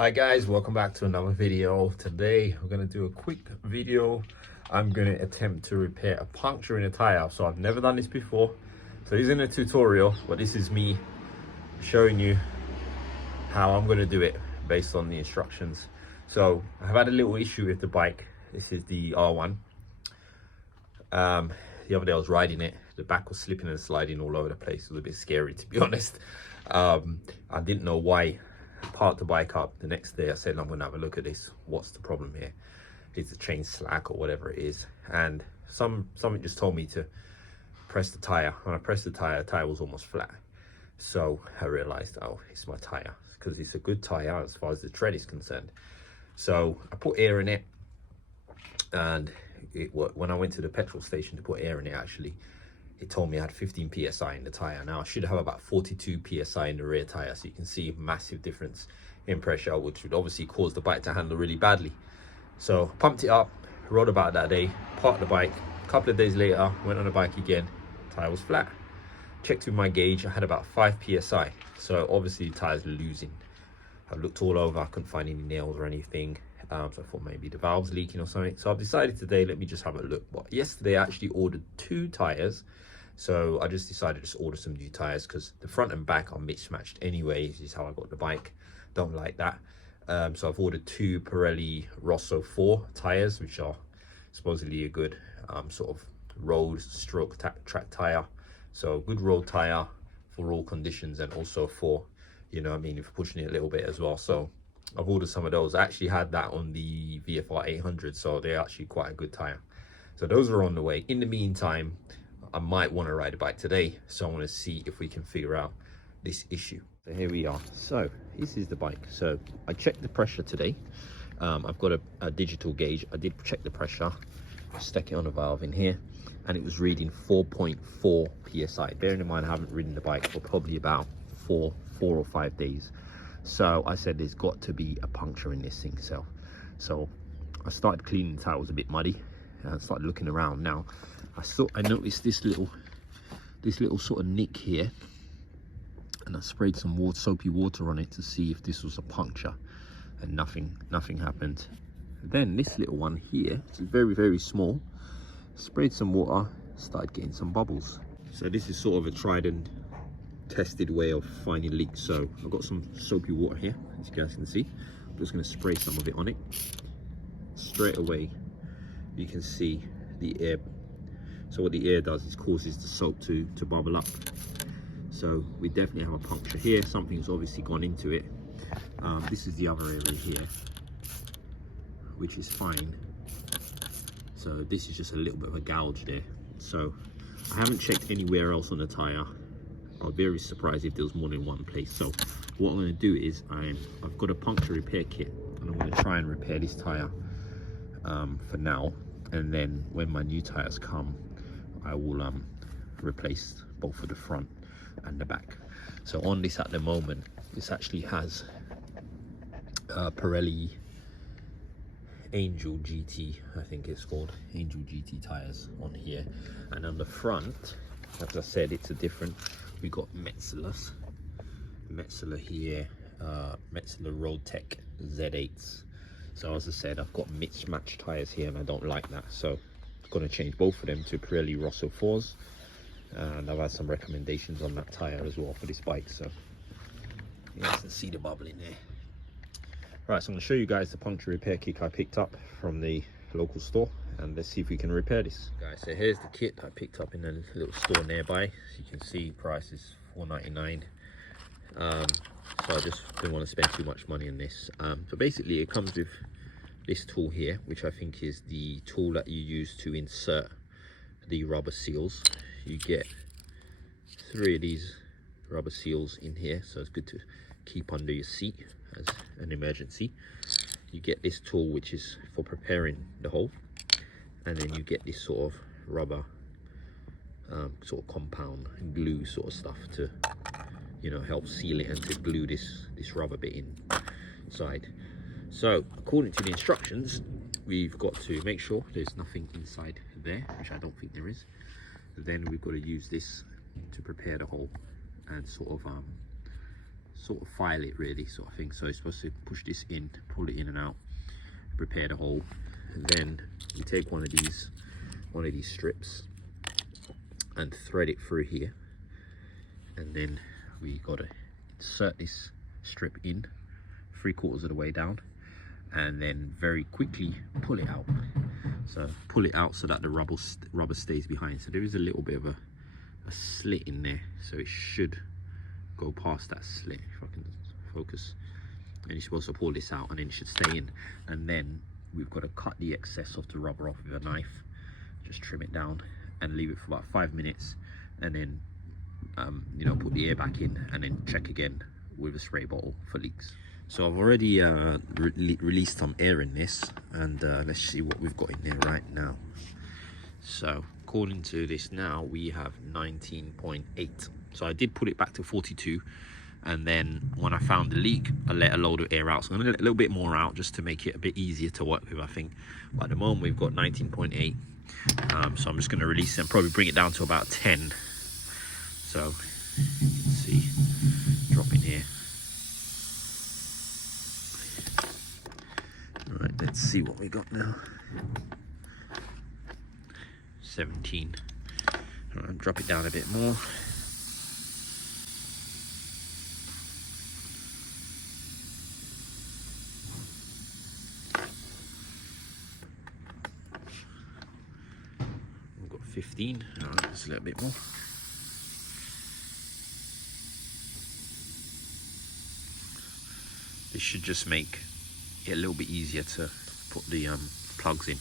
Hi guys, welcome back to another video. Today we're going to do a quick video. I'm going to attempt to repair a puncture in a tire. So I've never done this before, so this isn't a tutorial, but this is me showing you how I'm going to do it based on the instructions. So I've had a little issue with the bike. This is the R1. The other day I was riding it, the back was slipping and sliding all over the place. It was a bit scary, to be honest. I didn't know why. Parked the bike up. The next day I said, I'm gonna have a look at this. What's the problem here? Is the chain slack or whatever it is? And something just told me to press the tire. When I pressed the tire was almost flat. So I realized, oh, it's my tire, because it's a good tire as far as the tread is concerned. So I put air in it, and when I went to the petrol station to put air in it, actually it told me I had 15 psi in the tire. Now I should have about 42 psi in the rear tire, so you can see massive difference in pressure, which would obviously cause the bike to handle really badly. So pumped it up, rode about that day, parked the bike. A couple of days later, went on the bike again, tire was flat. Checked with my gauge, I had about 5 psi, so obviously the tire's losing. I looked all over, I couldn't find any nails or anything, so I thought maybe the valve's leaking or something. So I've decided today, let me just have a look. But yesterday I actually ordered 2 tires. So I just decided to just order some new tires, because the front and back are mismatched anyway. This is how I got the bike. Don't like that. So I've ordered 2 Pirelli Rosso 4 tires, which are supposedly a good sort of road stroke track tire. So good road tire for all conditions, and also for, you know what I mean, if you're pushing it a little bit as well. So I've ordered some of those. I actually had that on the VFR 800, so they're actually quite a good tire. So those are on the way. In the meantime, I might want to ride a bike today, so I want to see if we can figure out this issue. So here we are. So this is the bike. So I checked the pressure today. I've got a digital gauge. I did check the pressure, stuck it on a valve in here, and it was reading 4.4 psi. Bearing in mind I haven't ridden the bike for probably about four or 5 days. So I said there's got to be a puncture in this thing itself. So I started cleaning the tire. It was a bit muddy, and I started looking around. Now I noticed this little sort of nick here, and I sprayed some soapy water on it to see if this was a puncture, and nothing happened. Then this little one here, it's very, very small, sprayed some water, started getting some bubbles. So this is sort of a tried and tested way of finding leaks. So I've got some soapy water here, as you guys can see. I'm just going to spray some of it on it. Straight away you can see the air. So what the air does is causes the soap to bubble up. So we definitely have a puncture here. Something's obviously gone into it. This is the other area here, which is fine. So this is just a little bit of a gouge there. So I haven't checked anywhere else on the tire. I'll be very surprised if there was more than one place. So what I'm going to do is I've got a puncture repair kit, and I'm going to try and repair this tire for now. And then when my new tires come, I will replace both of the front and the back. So on this at the moment, this actually has Pirelli Angel GT, I think it's called Angel GT tires on here. And on the front, as I said, it's a different, we got Metzeler here, Metzeler Road Tech Z8s. So as I said, I've got mismatched tires here, and I don't like that. So I'm going to change both of them to Pirelli Rosso 4s. And I've had some recommendations on that tire as well for this bike. So you guys can see the bubble in there. Right, so I'm going to show you guys the puncture repair kit I picked up from the local store, and let's see if we can repair this. Guys, so here's the kit I picked up in a little store nearby. As you can see, price is $4.99. So I just didn't want to spend too much money on this. So basically it comes with this tool here, which I think is the tool that you use to insert the rubber seals. You get 3 of these rubber seals in here, so it's good to keep under your seat as an emergency. You get this tool, which is for preparing the hole, and then you get this sort of rubber sort of compound glue sort of stuff to, you know, help seal it and to glue this rubber bit inside. So according to the instructions, we've got to make sure there's nothing inside there, which I don't think there is. Then we've got to use this to prepare the hole and sort of sort of file it really, sort of thing. So you're supposed to push this in, pull it in and out, prepare the hole, and then you take one of these strips and thread it through here, and then we got to insert this strip in 3/4 of the way down, and then very quickly pull it out. So pull it out so that the rubber stays behind. So there is a little bit of a slit in there, so it should go past that slit, if I can focus. And you're supposed to pull this out, and then it should stay in. And then we've got to cut the excess of the rubber off with a knife, just trim it down and leave it for about 5 minutes, and then you know, put the air back in, and then check again with a spray bottle for leaks. So I've already released some air in this, and let's see what we've got in there right now. So according to this now, we have 19.8. So I did put it back to 42, and then when I found the leak, I let a load of air out. So I'm gonna let a little bit more out just to make it a bit easier to work with, I think. But at the moment we've got 19.8. So I'm just gonna release it and probably bring it down to about 10. So you can see, drop in here. All right, let's see what we got now. 17. All right, drop it down a bit more. We've got 15. All right, just a little bit more. This should just make it a little bit easier to put the plugs in.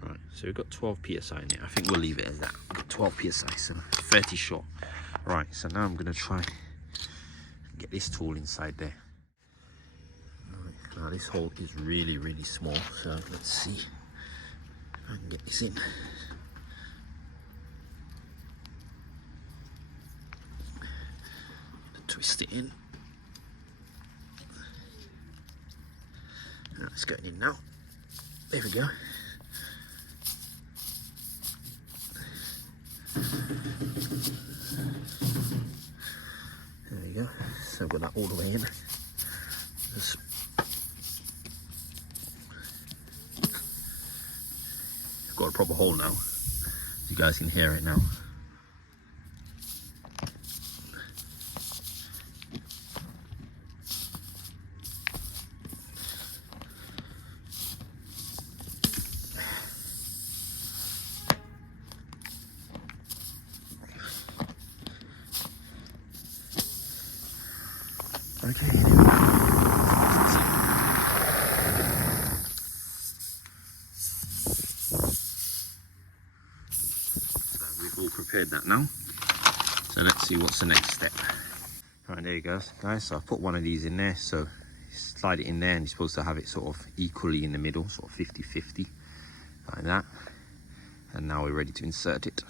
Right, so we've got 12 psi in it. I think we'll leave it as that. We've got 12 psi, so 30 short. Right, so now I'm going to try and get this tool inside there. Right, now this hole is really, really small, so let's see if I can get this in. Twist it in. It's going in now. There we go. There we go. So I've got that all the way in. Just I've got a proper hole now. You guys can hear it now. Okay. So we've all prepared that now. So let's see what's the next step. Right, there you go, guys. So I've put one of these in there. So you slide it in there, and you're supposed to have it sort of equally in the middle, sort of 50-50, like that. And now we're ready to insert it.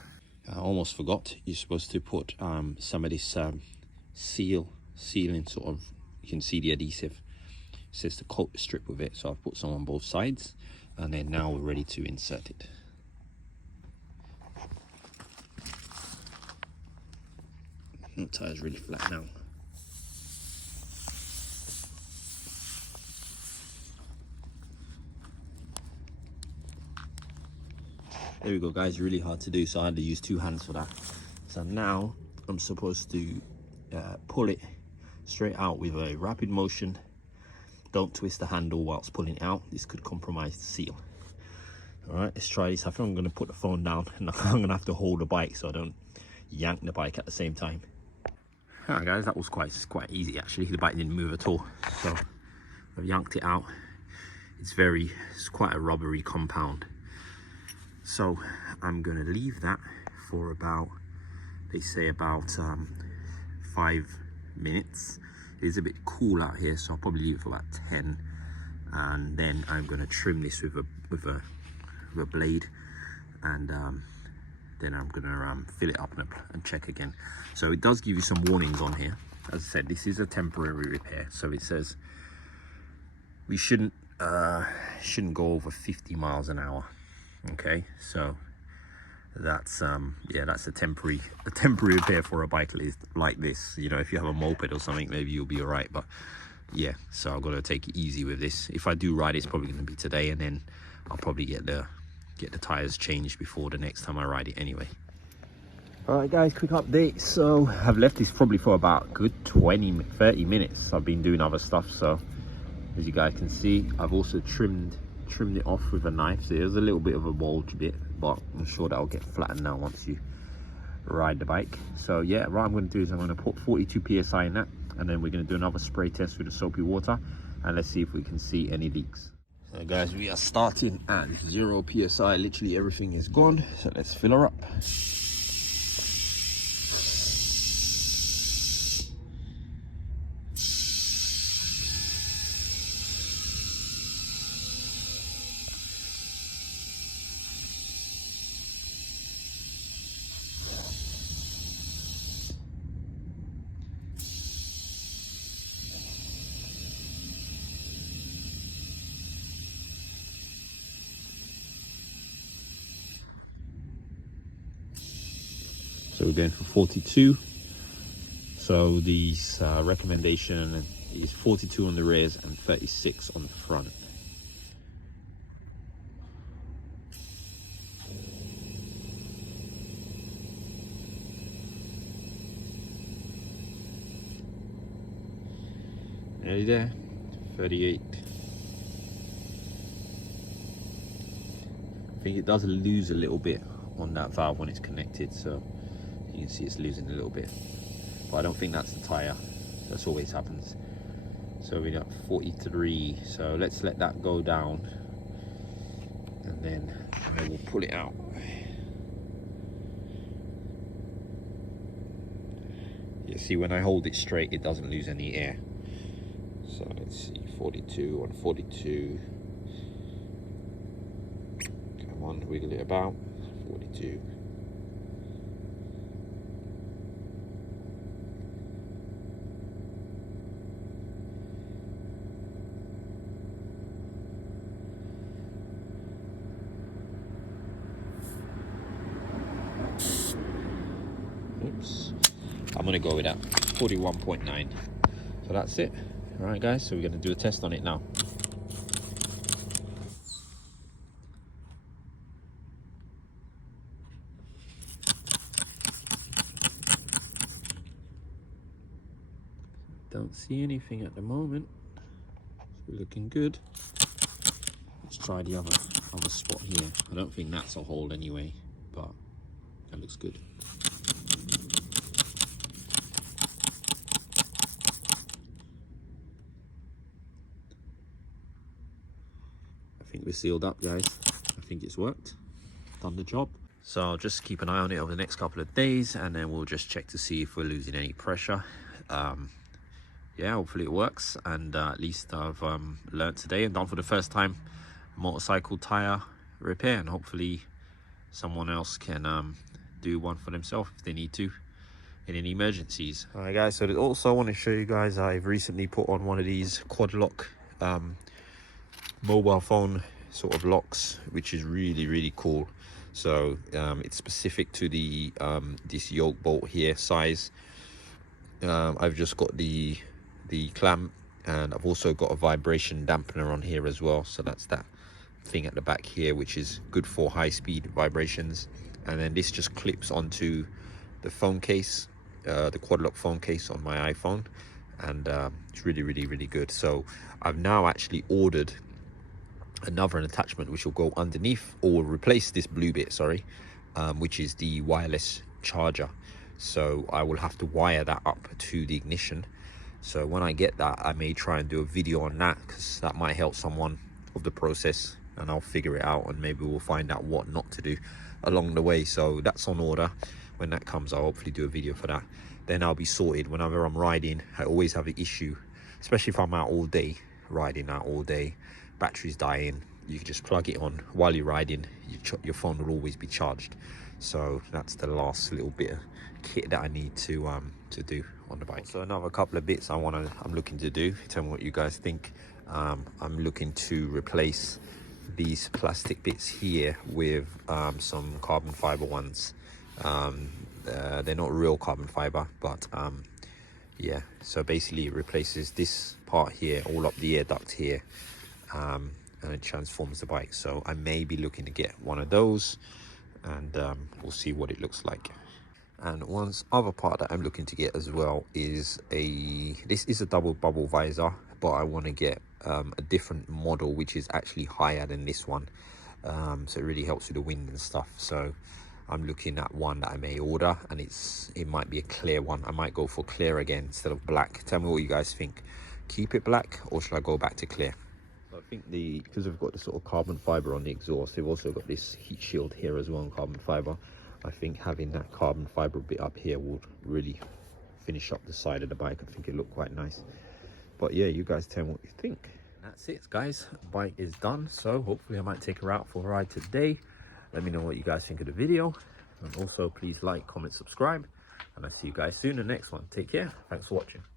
I almost forgot. You're supposed to put some of this sealing sort of, you can see the adhesive. It says to coat the strip with it, so I've put some on both sides, and then now we're ready to insert it. The tire's really flat now. There we go, guys. Really hard to do, so I had to use 2 hands for that. So now I'm supposed to pull it straight out with a rapid motion. Don't twist the handle whilst pulling it out. This could compromise the seal. All right, let's try this. I think I'm going to put the phone down, and I'm going to have to hold the bike so I don't yank the bike at the same time. All right, guys, that was quite easy actually. The bike didn't move at all, so I've yanked it out. It's quite a rubbery compound. So I'm going to leave that for about, they say about 5 minutes. It is a bit cool out here, so I'll probably leave it for about 10, and then I'm going to trim this with a blade, and then I'm going to fill it up and check again. So it does give you some warnings on here. As I said, this is a temporary repair, so it says we shouldn't go over 50 miles an hour. Okay, so that's yeah, that's a temporary repair for a bike like this. You know, if you have a moped or something, maybe you'll be all right, but yeah, so I've got to take it easy with this. If I do ride, it's probably going to be today, and then I'll probably get the tires changed before the next time I ride it anyway. All right guys, quick update. So I've left this probably for about a good 30 minutes. I've been doing other stuff, so as you guys can see, I've also trimmed it off with a knife. So there's a little bit of a bulge bit, but I'm sure that'll get flattened now once you ride the bike. So yeah, what I'm going to do is I'm going to put 42 psi in that, and then we're going to do another spray test with the soapy water, and let's see if we can see any leaks. So guys, we are starting at 0 psi. Literally everything is gone, so let's fill her up. So we're going for 42. So the recommendation is 42 on the rears and 36 on the front. Nearly there. 38. I think it does lose a little bit on that valve when it's connected, so you can see it's losing a little bit, but I don't think that's the tire. That's always happens. So we're at 43, so let's let that go down, and then we'll pull it out. You see, when I hold it straight, it doesn't lose any air. So let's see, 42 on 42. Come on, wiggle it about. 42. Oops. I'm gonna go with that 41.9. So that's it. All right guys, so we're gonna do a test on it now. Don't see anything at the moment. It's looking good. Let's try the other spot here. I don't think that's a hole anyway, but that looks good. I think we're sealed up, guys. I think it's worked, done the job. So I'll just keep an eye on it over the next couple of days, and then we'll just check to see if we're losing any pressure. Yeah, hopefully it works, and at least I've learned today and done for the first time motorcycle tire repair, and hopefully someone else can do one for themselves if they need to in any emergencies. All right guys, so also I want to show you guys, I've recently put on one of these quad lock mobile phone sort of locks, which is really cool. So it's specific to the this yoke bolt here size. I've just got the clamp, and I've also got a vibration dampener on here as well. So that's that thing at the back here, which is good for high-speed vibrations. And then this just clips onto the phone case, the quad lock phone case on my iPhone, and it's really good. So I've now actually ordered another attachment which will go underneath, or replace this blue bit, sorry, which is the wireless charger. So I will have to wire that up to the ignition. So when I get that, I may try and do a video on that, because that might help someone of the process, and I'll figure it out, and maybe we'll find out what not to do along the way. So that's on order. When that comes, I'll hopefully do a video for that. Then I'll be sorted. Whenever I'm riding, I always have an issue, especially if I'm out all day, riding out all day, battery's dying, you can just plug it on while you're riding, your phone will always be charged. So that's the last little bit of kit that I need to do on the bike. So another couple of bits I'm looking to do. Tell me what you guys think. I'm looking to replace these plastic bits here with some carbon fiber ones. They're not real carbon fiber, but yeah, so basically it replaces this part here, all up the air duct here, and it transforms the bike. So I may be looking to get one of those, and we'll see what it looks like. And one other part that I'm looking to get as well is this is a double bubble visor, but I want to get a different model which is actually higher than this one, so it really helps with the wind and stuff. So I'm looking at one that I may order, and it might be a clear one. I might go for clear again instead of black. Tell me what you guys think. Keep it black, or should I go back to clear? I think because they've got the sort of carbon fiber on the exhaust, they've also got this heat shield here as well on carbon fiber. I think having that carbon fiber bit up here would really finish up the side of the bike. I think it looked quite nice. But yeah, you guys tell me what you think. That's it, guys. The bike is done, so hopefully I might take her out for a ride today. Let me know what you guys think of the video, and also please like, comment, subscribe, and I'll see you guys soon in the next one. Take care. Thanks for watching.